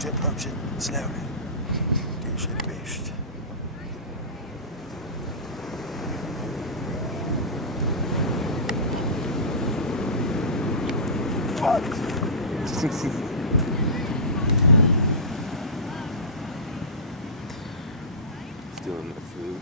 to approach it slowly. Get shit based. What? Stealing my food.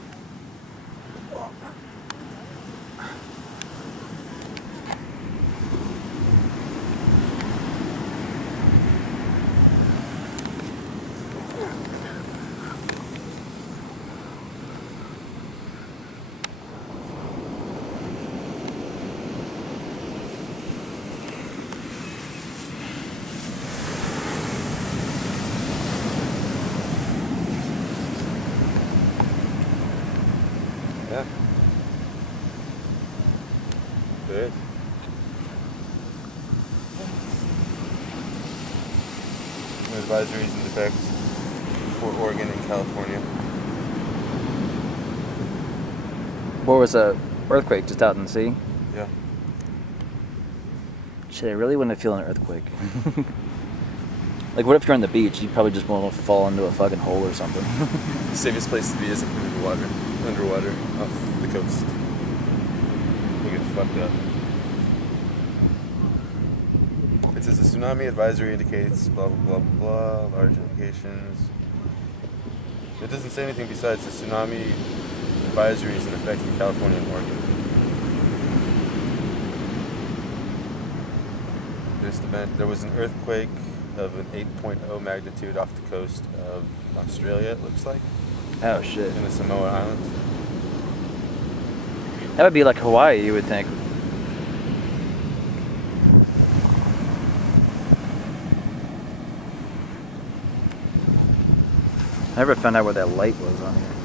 Yeah. Good. Advisories in effect for Oregon and California. Where was a earthquake? Just out in the sea? Yeah. Shit, I really wouldn't feel an earthquake. Like, what if you're on the beach? You'd probably just want to fall into a fucking hole or something. The safest place to be is underwater, off the coast. You get fucked up. It says the tsunami advisory indicates blah blah blah blah, large implications. It doesn't say anything besides the tsunami advisory is in effect in California and Oregon. This event, there was an earthquake of an 8.0 magnitude off the coast of Australia, it looks like. Oh shit. In the Samoa Islands. That would be like Hawaii, you would think. I never found out where that light was on here.